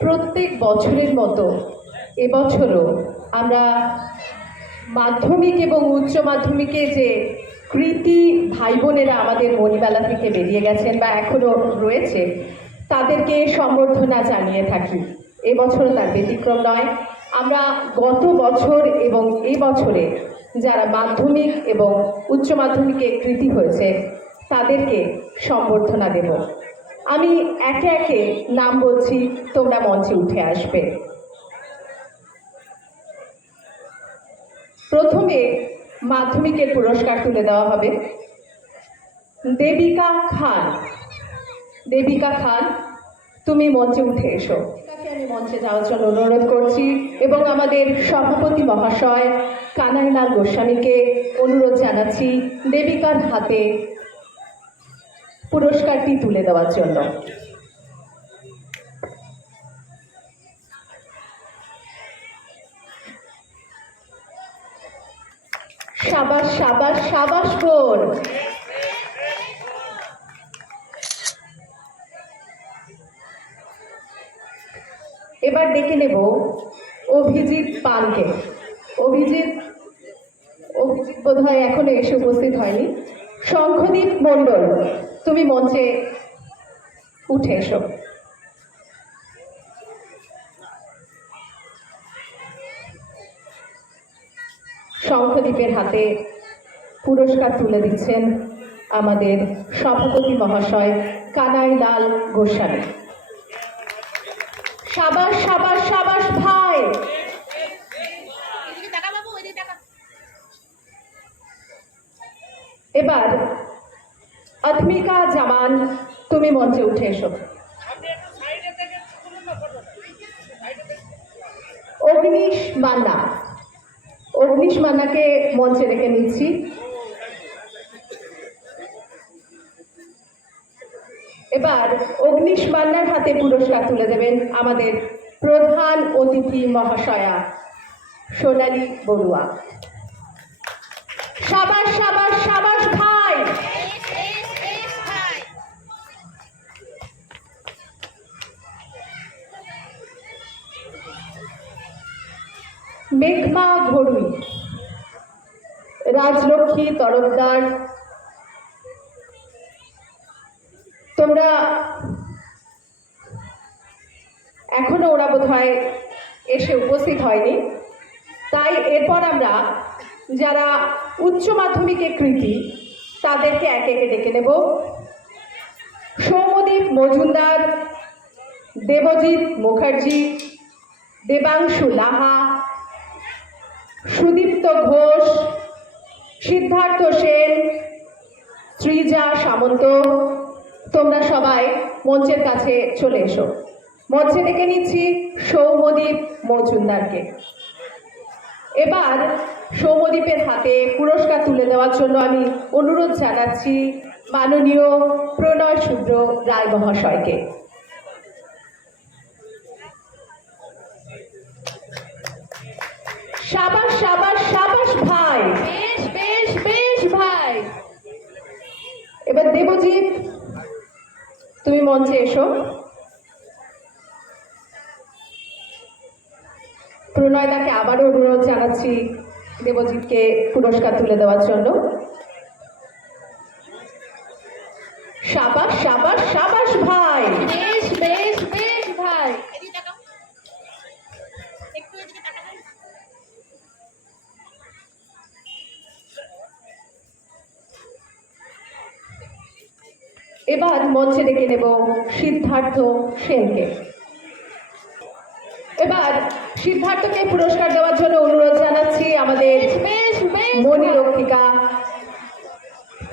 প্রত্যেক বছরের মতো এবছরও আমরা মাধ্যমিক এবং উচ্চ মাধ্যমিকে যে কৃতি ভাই বোনেরা আমাদের মণিবেলা থেকে বেরিয়ে গেছেন বা এখনও রয়েছে, তাদেরকে সম্বর্ধনা জানিয়ে থাকি। এবছরও তার ব্যতিক্রম নয়। আমরা গত বছর এবং এই বছরে যারা মাধ্যমিক এবং উচ্চ মাধ্যমিকে কৃতি হয়েছে, তাদেরকে সম্বর্ধনা দেব। আমি একে একে নাম বলছি, তোমরা মঞ্চে উঠে আসবে। প্রথমে মাধ্যমিকের পুরস্কার তুলে দেওয়া হবে। দেবিকা খান। দেবিকা খান, তুমি মঞ্চে উঠে এসো। আমি মঞ্চে যাওয়ার জন্য অনুরোধ করছি এবং আমাদের সভাপতি মহাশয় কানাইলাল গোস্বামীকে অনুরোধ জানাচ্ছি দেবিকার হাতে পুরস্কারটি তুলে দেওয়ার জন্য। সাবাস সাবাস সাবাস বোন এবার ডেকে নেব অভিজিৎ পালকে। অভিজিৎ অভিজিৎ বোধ হয় এখনও এসে উপস্থিত হয়নি। শঙ্খদীপ মণ্ডল। তুমি মঞ্চে উঠে এসো। শঙ্খদীপের হাতে পুরস্কার তুলে দিচ্ছেন আমাদের সভাপতি মহাশয় কানাই লাল গোস্বামী। সাবাস সাবাস সাবাস ভাই! এবার অধমিকা জামান, তুমি মঞ্চে উঠে এসো। অগ্নিশ মান্না। অগ্নিশ মান্নাকে মঞ্চে রেখে নিচ্ছি। এবার অগ্নিশ মান্নার হাতে পুরস্কার তুলে দেবেন আমাদের প্রধান অতিথি মহাশয়া সোনালী বড়ুয়া সাবাস সাবাস সাবাস ভাই বেশ বেশ বেশ ভাই মেঘমা ঘড়ুই। রাজলক্ষ্মী তরফদার। তোমরা এখনও ওরা বোধ হয় এসে উপস্থিত হয়নি। তাই এরপর আমরা যারা উচ্চ মাধ্যমিকে কৃতি, তাদেরকে একে একে ডেকে নেব। সৌমদীপ মজুমদার, দেবজিৎ মুখার্জি, দেবাংশু লাহা সুদীপ্ত ঘোষ, সিদ্ধার্থ সেন, শ্রীজা সামন্ত, তোমরা সবাই মঞ্চের কাছে চলে এসো। মঞ্চে ডেকে নিচ্ছি সৌমদীপ মজুমদারকে। এবার সৌমদীপের হাতে পুরস্কার তুলে দেওয়ার জন্য আমি অনুরোধ জানাচ্ছি মাননীয় প্রণয় শূদ্র রায় মহাশয়কে সাবাস সাবাস সাবাস ভাই বেশ বেশ বেশ ভাই এবার দেবজিৎ তুমি মঞ্চে এসো। প্রণয়দাকে আবারও অনুরোধ জানাচ্ছি দেবজিৎকে পুরস্কার তুলে দেওয়ার জন্য। সাবাস সাবাস সাবাস ভাই। বেশ বেশ। এবার মঞ্চে ডেকে নেব সিদ্ধার্থ সেনকে। এবার সিদ্ধার্থকে পুরস্কার দেওয়ার জন্য অনুরোধ জানাচ্ছি আমাদের বেশ বেশ মণি রক্ষিকা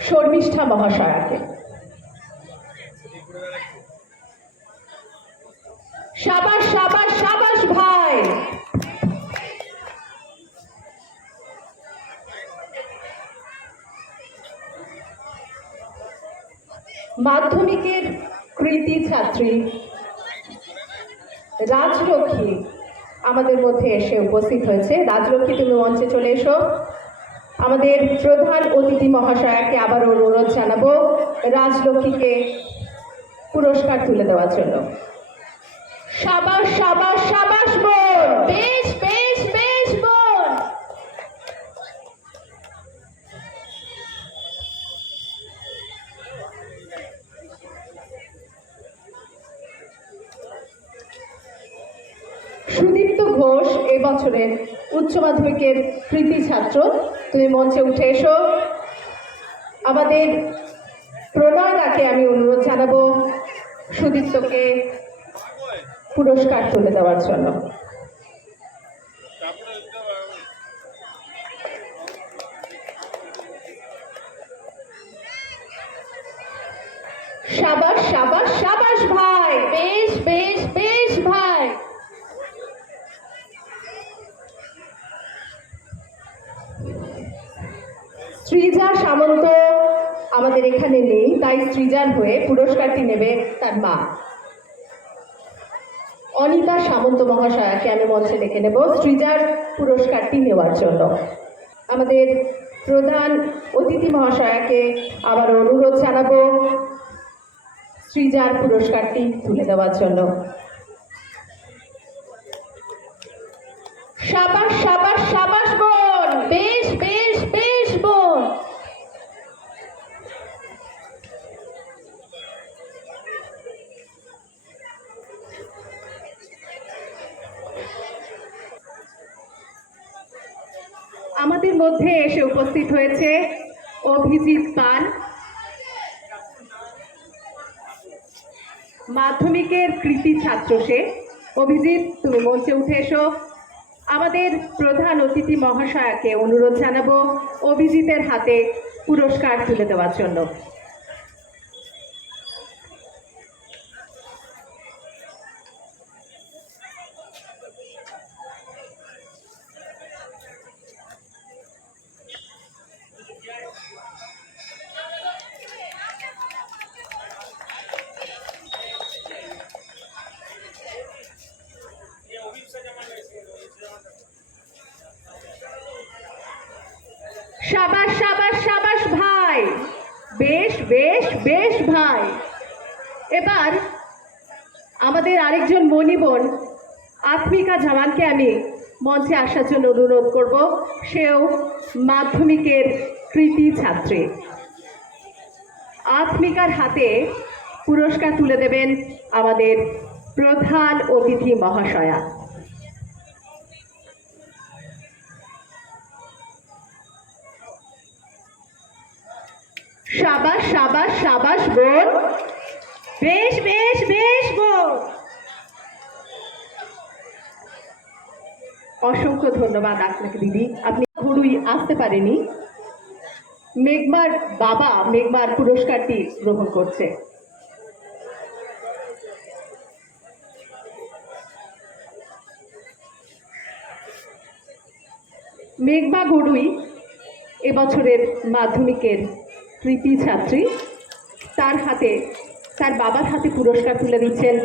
শর্মিষ্ঠা মহাশয়াকে। সাবাস সাবাস সাবাস ভাই মাধ্যমিকের কৃতি ছাত্রী রাজলক্ষ্মী আমাদের মধ্যে এসে উপস্থিত হয়েছে। রাজলক্ষ্মী, তুমি মঞ্চে চলে এসো। আমাদের প্রধান অতিথি মহাশয়াকে আবার অনুরোধ জানাব রাজলক্ষ্মীকে পুরস্কার তুলে দেওয়ার জন্য। সাবাস সাবাস সাবাস বেশ বেশ বোন সুদীপ্ত ঘোষ এবছরের উচ্চ মাধ্যমিকের কৃতি ছাত্র। তুমি মঞ্চে উঠে এসো। আমাদের প্রণয়দাকে আমি অনুরোধ জানাব সুদীপ্তকে পুরস্কার তুলে দেওয়ার জন্য। সাবাস সাবাস সাবাস ভাই বেশ বেশ বেশ ভাই শ্রীজা সামন্ত আমাদের এখানে নেই, তাই শ্রীজার হয়ে পুরস্কারটি নেবে তার মা। অনিতা সামন্ত মহাশয়াকে আমি মঞ্চে ডেকে নেব শ্রীজার পুরস্কারটি নেওয়ার জন্য। আমাদের প্রধান অতিথি মহাশয়াকে আবার অনুরোধ জানাব শ্রীজার পুরস্কারটি তুলে দেওয়ার জন্য। সাবাস সাবাস সাবাস আমাদের মধ্যে এসে উপস্থিত হয়েছে অভিজিৎ পান মাধ্যমিকের কৃতি ছাত্র সে। অভিজিৎ, তুমি মঞ্চে উঠে এসো। আমাদের প্রধান অতিথি মহাশয়াকে অনুরোধ জানাব অভিজিতের হাতে পুরস্কার তুলে দেওয়ার জন্য। সাবাস সাবাস সাবাস ভাই। বেশ বেশ বেশ ভাই। এবার আমাদের আরেকজন মণিবন আত্মিকা জামানকে আমি মঞ্চে আসার জন্য অনুরোধ করব। সেও মাধ্যমিকের কৃতি ছাত্রী। আত্মিকার হাতে পুরস্কার তুলে দেবেন আমাদের প্রধান অতিথি মহাশয়া। সাবাস বোন। বেশ বেশ বেশ বোন। অসংখ্য ধন্যবাদ আপনাকে, দিদি। আপনি ঘুরুই আসতে পারেনি। মেঘমার বাবা, মেঘমার পুরস্কারটি গ্রহণ করছে। মেঘমা গড়ুই, এবছরের মাধ্যমিকের কৃতি ছাত্রী। তার হাতে, তার বাবার হাতে পুরস্কার তুলে দিচ্ছেন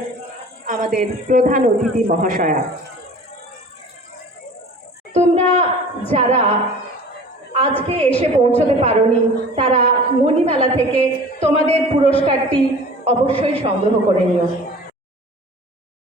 আমাদের প্রধান অতিথি মহাশয়া। তোমরা যারা আজকে এসে পৌঁছতে পারোনি, তারা মণিমালা থেকে তোমাদের পুরস্কারটি অবশ্যই সংগ্রহ করে নিও।